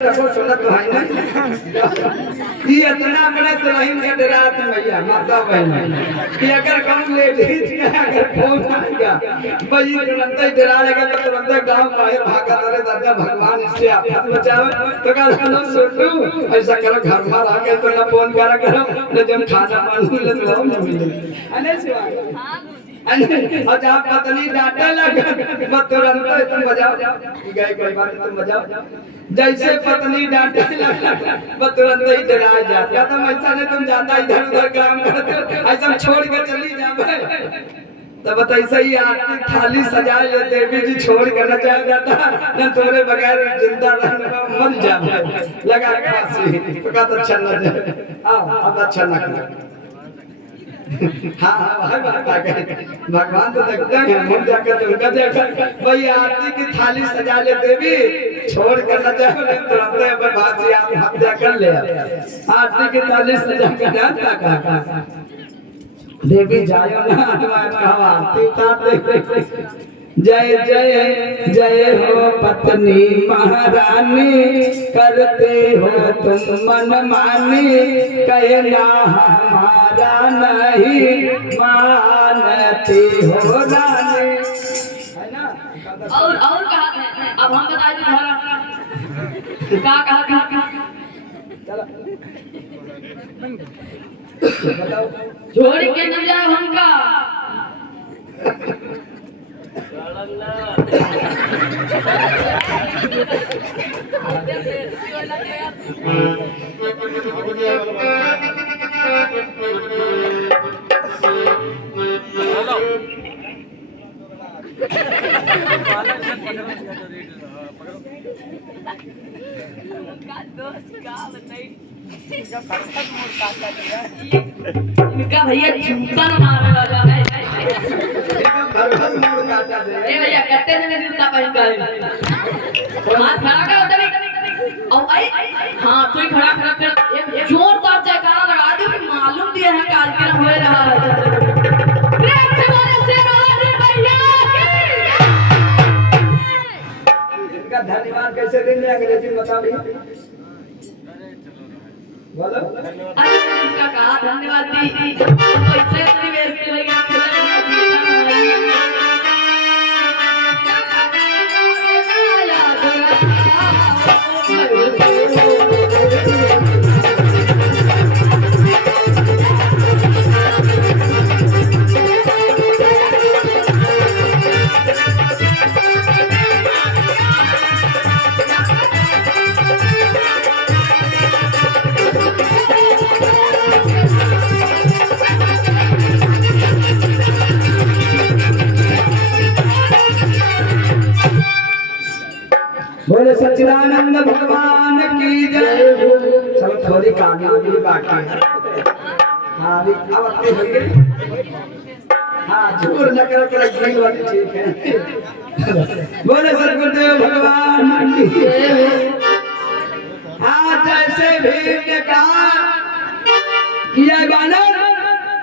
देखो सुनत तो है ना कि इतना बड़ा तो नहीं के डरात भैया माता बहन कि अगर कम लेडीज के अगर फोन आएगा भाई तुरंत ही डरा लेगा तो तुरंत गांव बाहर भागा तेरे दादा भगवान इससे आफत बचावे तो कल हम सोचू ऐसा करो घर में रह के तो ना फोन करा करो न जब खाना पानी ले तो हम मिले अने सिवा आज आप पत्नी डांटे लगे मत तुरंत तुम बजाओ गए कोई बात तुम बजाओ जैसे पत्नी डांटे लगा बस तुरंत ही डरा जाता या तो ऐसा नहीं तुम जाता इधर उधर काम करते ऐसा छोड़ के चली जावे तब तो ऐसा ही आरती थाली सजा ले देवी जी छोड़ कर न जाए जाता न तोरे बगैर जिंदा रहने मर जावे लगा फांसी तो का तो अच्छा न जाए अब अच्छा न कर हाँ भगवान तो देखते हैं हम जाकर उनका देखा भाई आरती की थाली सजा ले देवी छोड़ कर न जाओ तुरंत बाजी आप हत्या कर ले आरती की थाली सजा कर जाता देवी जायो ना तुम्हारा आरती उतार दे जय जय जय हो पत्नी महारानी करते हो तुम मन मानी कहना हमारा नहीं मानती हो रानी है ना और कहा अब हम बता दें कहा छोड़ के न जाओ हमका इनका भैया जूता न मारने वाला है ए भैया कट्टे से जूता पहन कर हाथ खड़ा कर तभी और आई हां तू ही खड़ा कर जोरदार जयकारा लगा दे कि मालूम दिया है कार्यक्रम हो रहा है प्रेम से बोले शेरवानी भैया की इनका धन्यवाद कैसे देंगे अंग्रेजी में बताओ बोलो इनका कहा धन्यवाद दी पैसे नहीं बेचते भैया बोले सच्चिदानंद भगवान की जय चलो थोड़ी कहानी भी बाकी है हाँ अभी अब अपने हो गई हाँ झूर न करो तेरा गिल वाली ठीक है बोले सद्गुरुदेव भगवान की जय हाँ जैसे भीम ने कहा कि ये बानर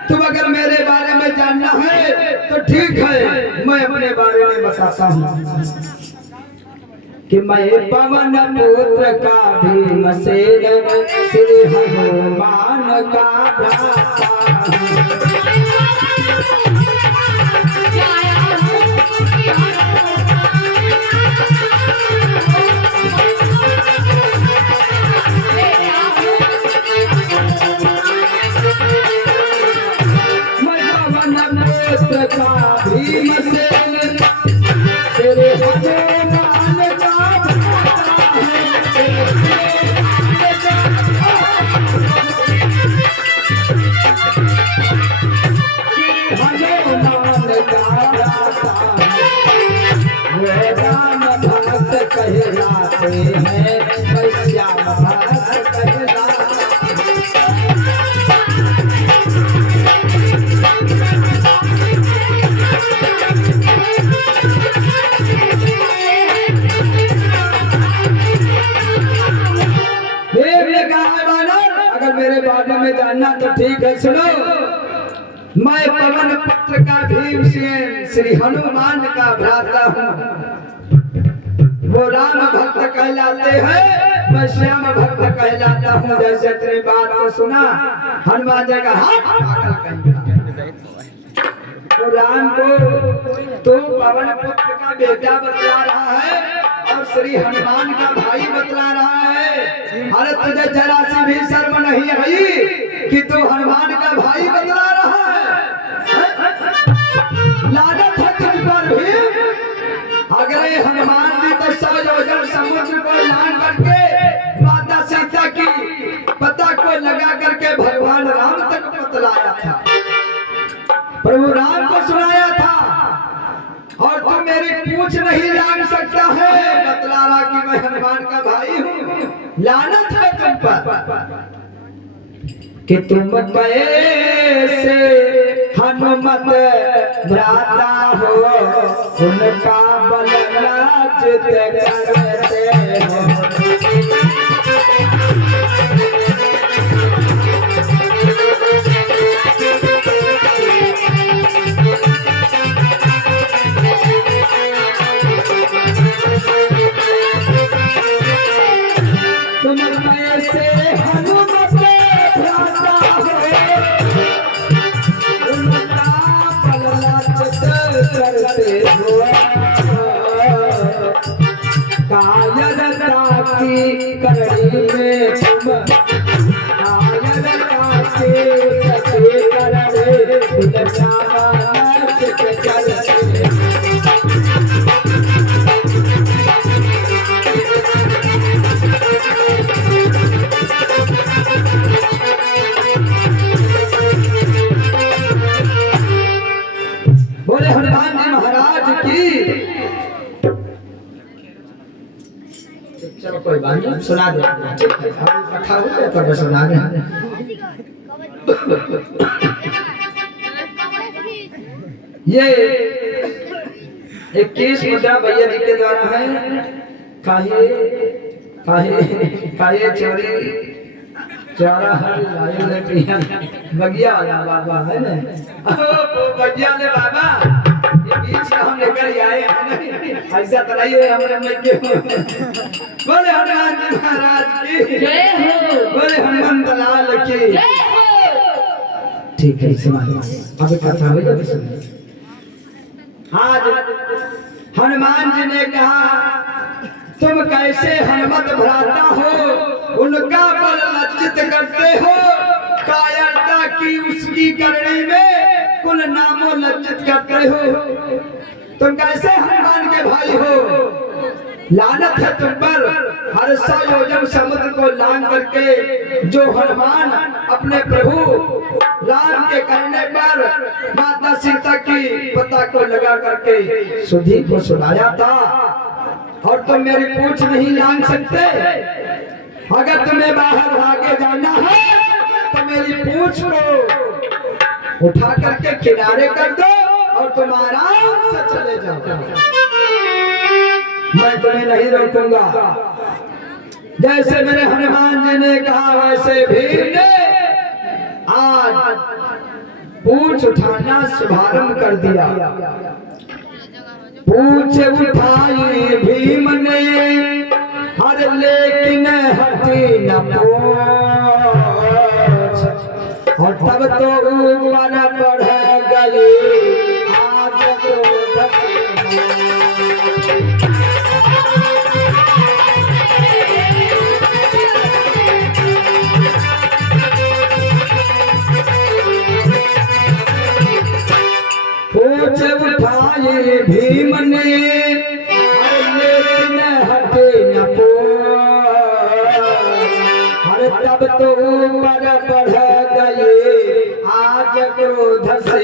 तुम अगर मेरे बारे में जानना है तो ठीक है मैं अपने बारे में बताता हूँ कि मैं पवन पुत्र का भीमसेन श्री हनुमान का भ्राता मैं पवन पुत्र का भीमसेन श्री हनुमान कहलाते हैं श्याम भक्त कहलाते अगर मेरे बारे में जानना तो ठीक है सुनो मैं पवन पुत्र का भीमसेन श्री हनुमान का भ्राता हूँ वो राम भक्त कहलाते हैं मैं श्याम भक्त कहलाता हूँ। जैसे तेरी बात को सुना हनुमान जी का हाथ पागल कहीं तो राम को तो पवन पुत्र का बेटा बतला रहा है और श्री हनुमान का भाई बतला रहा है। अरे तुझे जरा सी भी शर्म नहीं आई कि तू हनुमान का भाई बतला रहा है? लानत है तुझ पर भी। अगर ये हनुमान जी तो 100 योजन समुद्र को लांग करके माता सीता की पता को लगा करके भगवान राम तक बतलाया था, प्रभु राम को सुनाया था। और तू मेरी पूछ नहीं लांग सकता है, बतला रहा कि मैं हनुमान का भाई हूँ। लानत है तुम पर कि तुम कैसे हनुमत भ्राता हो, उनका बल लाजित करते हो। तुम कैसे हनुमत भ्राता हो, उनका बल लाजित करते हो। कायरता की करनी में तुम कायरता के सचे करने तुम नाचित करते। बोले हनुमान जी महाराज की। चलो कोई बात नहीं, सुना दे। कथा हो गया तो सुना दे। ये 21 मुद्रा भैया जी के द्वारा है। काहे काहे काहे चोरी चारा हर लायो ले पिया बगिया वाला बाबा है ना, बगिया ले बाबा ये बीच से हम लेकर आए हैं। ऐसा कराइए हमारे में के। बोले हनुमान जी महाराज की जय हो। बोले हनुमंत लाल की जय हो। ठीक है सुना अब कथा हो जाए सुन। आज हनुमान जी ने कहा तुम कैसे हनुमत भ्राता हो, उनका बल लज्जित करते हो। कायरता की उसकी करनी में कुल नामो लज्जित करते हो। तुम कैसे हनुमान के भाई हो? लानत है तुम पर। हर 100 योजन समुद्र को लांग करके जो हनुमान अपने प्रभु राम के कहने पर माता सीता की पता को लगा करके सुधी को सुनाया था। और तुम मेरी पूछ नहीं लांग सकते। अगर तुम्हें बाहर भागे जाना है तो मेरी पूछ को उठा करके किनारे कर दो और तुम आराम से चले जाओ। मैं तुम्हें नहीं रोकूंगा। जैसे मेरे हनुमान जी ने कहा वैसे भीम ने आज पूछ उठाना शुभारंभ कर दिया। पूछ उठाई भीम ने हर लेकिन हटी न पूछ। और तब तो ऊपर बढ़ गई आग क्रोध। पूछ उठाई भीम ने लेकिन हटे न पूछ। हर तब तो ऊपर बढ़ गए आज क्रोध से।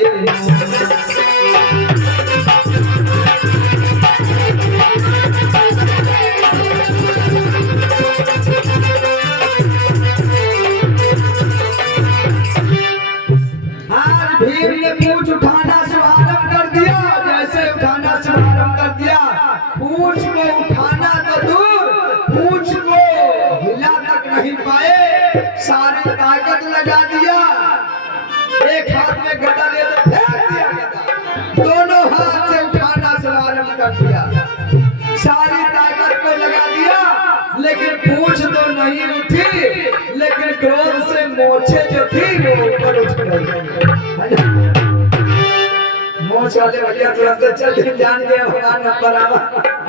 भीम ने पूछ उठाना शुभारंभ कर दिया। जैसे उठाना शुभारंभ कर दिया, पूछ को उठाना तो दूर, पूछ को हिला तक नहीं पाए। सारी ताकत लगा दिया। एक हाथ में गदा ले तो फेंक दिया गदा। दोनों हाथ से उठाना शुभारंभ कर दिया। सारी ताकत को लगा दिया, लेकिन पूछ पूछ तो नहीं उठी, लेकिन क्रोध से मोछे जो थी वो ऊपर उठ गई। मोछ वाले भैया तुरंत चल जान गए भगवान नंबर आवा,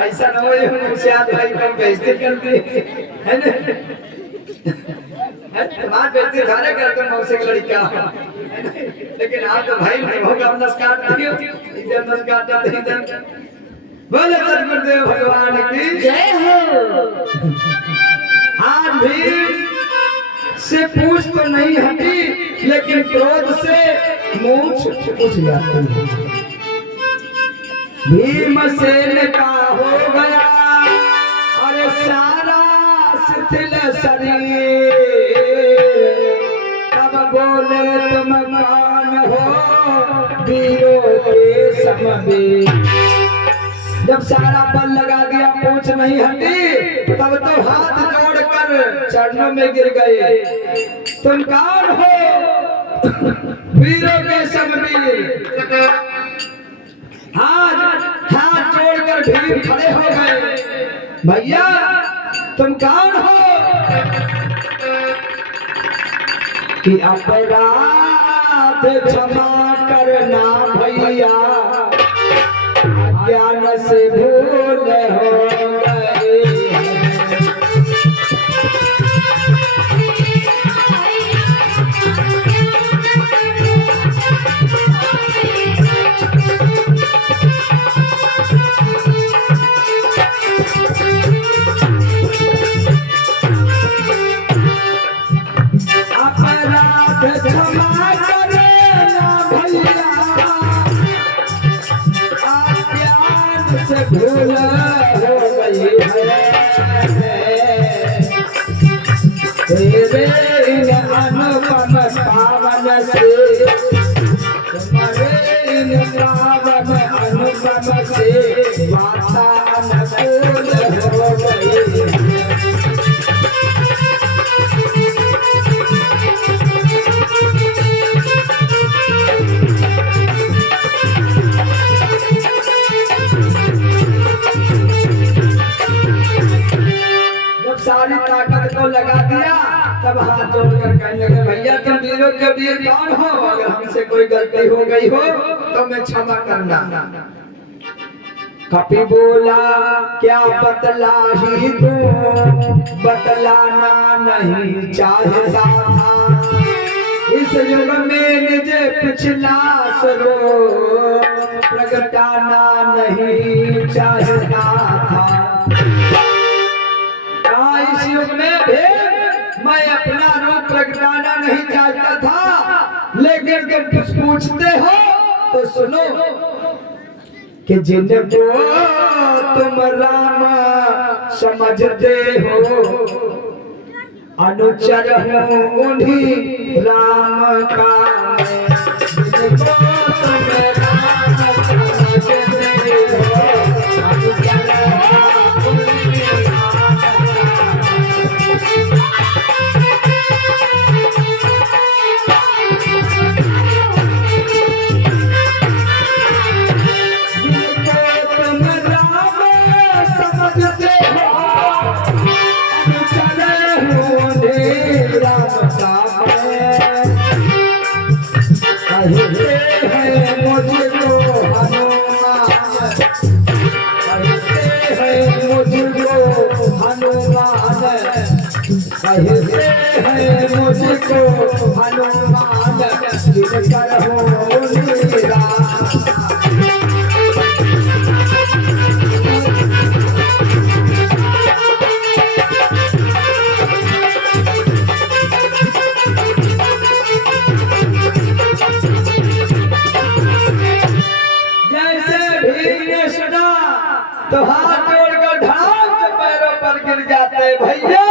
ऐसा न हो मुझसे भाई को बेइज्जती कर दी है ना। मां बेइज्जती धारे करते मौसे की लड़का है ना? लेकिन आप तो भाई नहीं होगा, हम नस काट दियो इधर नस काटा तो इधर। बोले सतगुरुदेव भगवान की जय हो। आज भी से पूछ तो नहीं हटी, लेकिन क्रोध से मूंछ उठ जाती है। भीमसेन का हो गया अरे सारा शिथिल शरीर, तब बोले तुम कौन हो वीरों के समवीर। जब सारा बल लगा दिया, पूछ नहीं हटी, तब तो हाथ जोड़कर चरणों में गिर गए। तुम कौन हो वीरों के समवीर। हाथ जोड़कर भीम खड़े हो गए। भैया तुम कौन हो कि अपराध क्षमा करना भैया, ज्ञान से भूल हो गए। अपराध क्षमा करना भैया, ज्ञान से भूल हो गई है। तेरे इन अनुपम पावन से, तुम्हारे इन पावन अनुपम से वातानुकूल हो गई है। सारी ताकत को लगा दिया, तब हाथ जोड़कर कहने लगे भैया तुम वीरों के वीर कौन हो, अगर हमसे कोई गलती हो गई हो तो मैं क्षमा करना। कपि बोला क्या बतला ही दूं, बतलाना नहीं चाहता था। इस युग में निज पिछला स्वरूप प्रगटाना नहीं चाहता था। इस युग में भी मैं अपना रूप प्रगटाना नहीं चाहता था, लेकिन जब कुछ पूछते हो तो सुनो कि जिनको तुम राम समझते हो, अनुचर हूँ उन्हीं राम का। जिनको तुम राम समझते हो, अनुचर हूँ उन्हीं राम का। कहते हैं मुझको हनुमान जिनकर हो लीला। जैसे भीम ने सुना तो हाथ जोड़कर धड़ाम से पैरों पर गिर जाते, भैया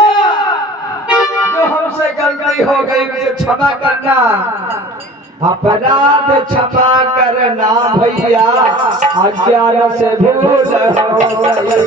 जो हमसे गलती हो गई उसे क्षमा करना, अपराध क्षमा करना भैया, अज्ञान से भूल हो गई।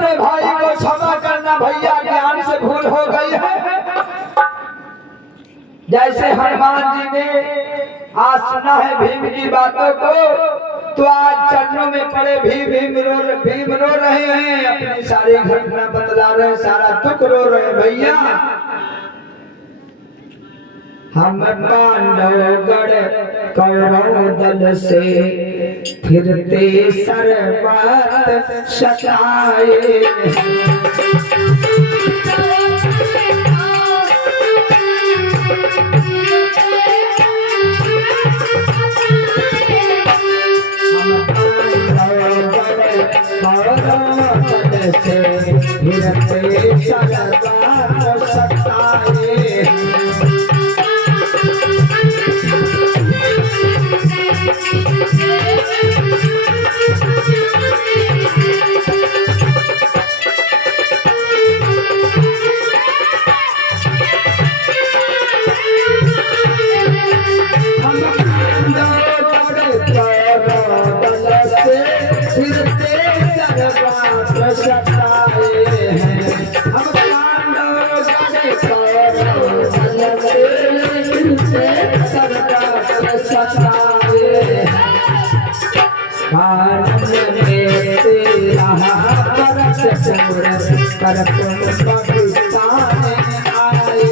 अपने भाई को क्षमा करना भैया, ज्ञान से भूल हो गई है। जैसे हनुमान जी ने आज सुना है भीम की बातों को, तो आज चरणों में पड़े भीम रो रहे हैं, अपनी सारी घटना बतला रहे, सारा दुख रो रहे भैया। हम पांडवगढ़ कौरव दल से फिरते सर्वत सताए, से फिरते सर्वत सताए। कर तुम पाकिस्तान आए,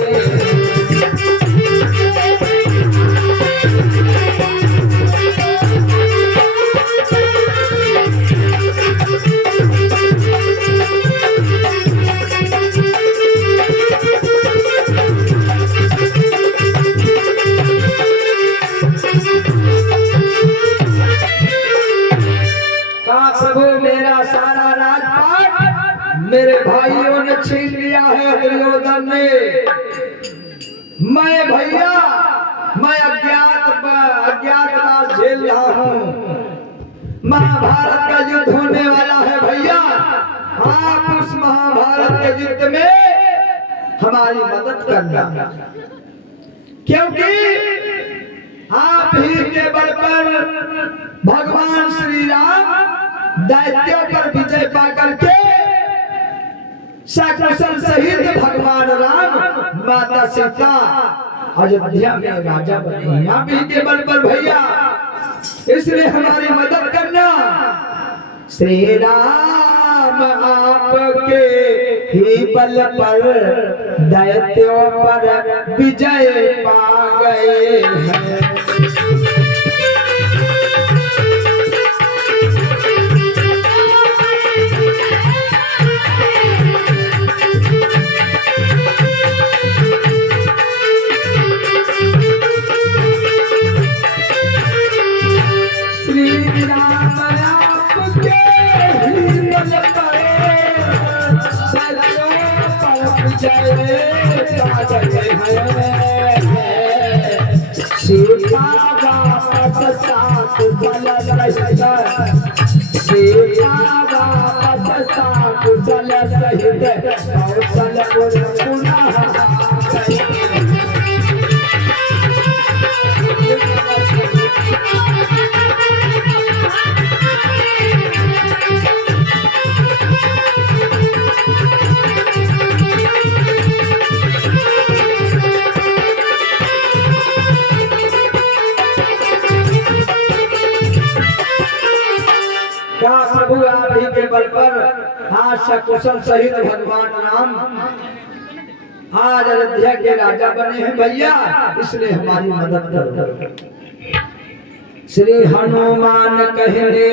प्रभु मेरा सारा राजपाट मेरे भाइयों ने छीन लिया है, दुर्योधन ने। मैं भैया अज्ञातवास झेल रहा हूँ। महाभारत का युद्ध होने वाला है भैया, आप उस महाभारत के युद्ध में हमारी मदद करना, क्योंकि आप ही के बल पर भगवान श्री राम दैत्यों पर विजय पाकर के सकुशल सहित भगवान राम माता सीता अयोध्या में राजा बने, आप ही के बल पर भैया, इसलिए हमारी मदद करना। श्री राम आपके ही बल पर दैत्यों पर विजय पा गए हैं। सीता वापस साथ चल सहित, सीता वापस साथ चल सहित, कौशलपुर पुनः प्रभु आप ही के बल पर आज सकुशल सहित भगवान राम आज अयोध्या के राजा बने हैं भैया, इसलिए हमारी मदद करो। श्री हनुमान कहने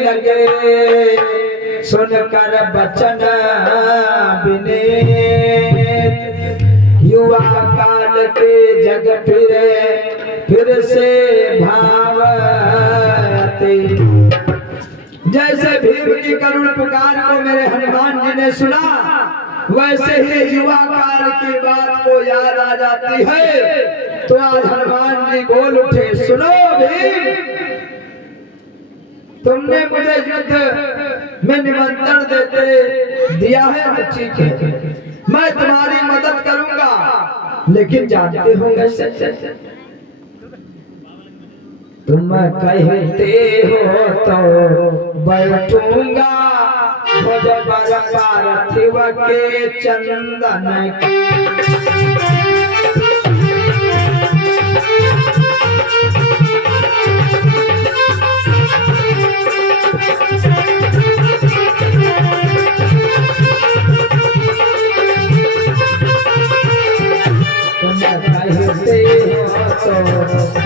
लगे सुनकर बचन विनीत, युवा काल के जग फिर से भावते। जैसे भीम की करुण पुकार को मेरे हनुमान जी ने सुना, वैसे ही युवा काल की बात को याद आ जाती है। तो आज हनुमान जी बोल उठे, सुनो भीम, तुमने मुझे युद्ध में निमंत्रण दिया है तो ठीक है, मैं तुम्हारी मदद करूंगा, लेकिन जानते हो कैसे? तुम कहते हो तो बैठूंगा भोजपर पार्थिव के चंदन की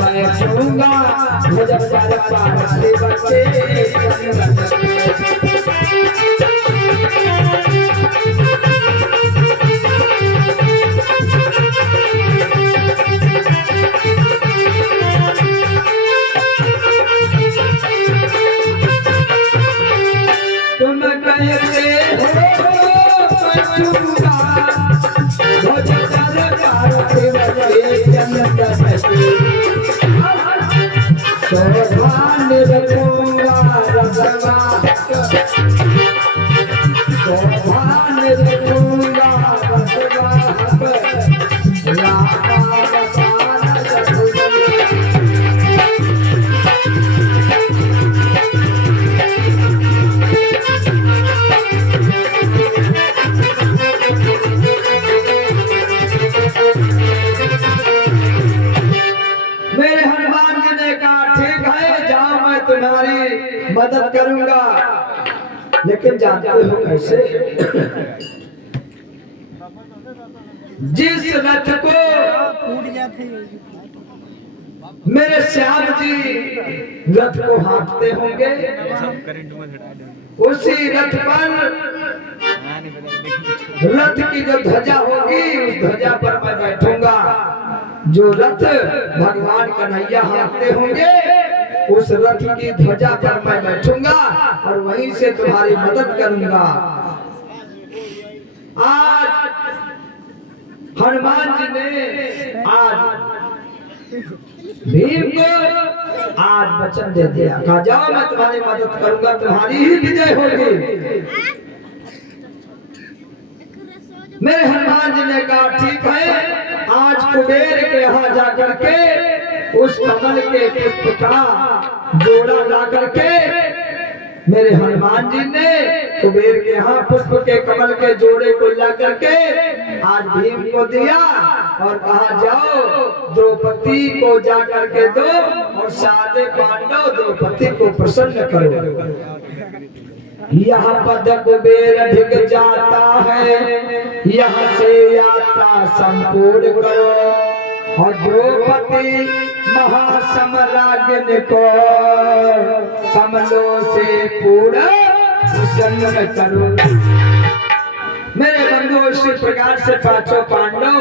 बैठूंगा भोजपर पार्थिव के चंदन तुम कहते हो बैठूंगा भोजपर पार्थिव के चंदन की शोभान रखूंगा रसवा शोभान रखूंगा रसवा रामा रसाना मेरे हनुमान जी ने कहा ठीक है जाओ मैं तुम्हारी मदद करूंगा, लेकिन जानते हो कैसे? जिस रथ को मेरे श्याम जी रथ को हाँकते होंगे उसी रथ पर रथ की जो ध्वजा होगी उस ध्वजा पर मैं बैठूंगा। जो रथ भगवान कन्हैया हाँकते होंगे उस रथ की ध्वजा पर मैं बैठूंगा और वहीं से तुम्हारी मदद करूंगा। आज हनुमान जी ने आज भीम को आज वचन दे दिया, कहा जाओ मैं तुम्हारी मदद करूंगा, तुम्हारी ही विजय होगी। मेरे हनुमान जी ने कहा ठीक है, आज कुबेर के यहाँ जाकर के उस कमल के पुष्प का जोड़ा ला करके मेरे हनुमान जी ने कुबेर के यहाँ पुष्प के कमल के जोड़े को ला करके आज भीम को दिया और कहा जाओ द्रौपदी को जा करके दो और सारे पांडव द्रौपदी को प्रसन्न करो। यह पद कुबेर ढिग जाता है, यहाँ से यात्रा संपूर्ण करो और द्रौपदी महासम्राज्ञ को कमलों से पूर्ण प्रसन्न करो। मेरे बंधु इसी प्रकार से पांचों पांडव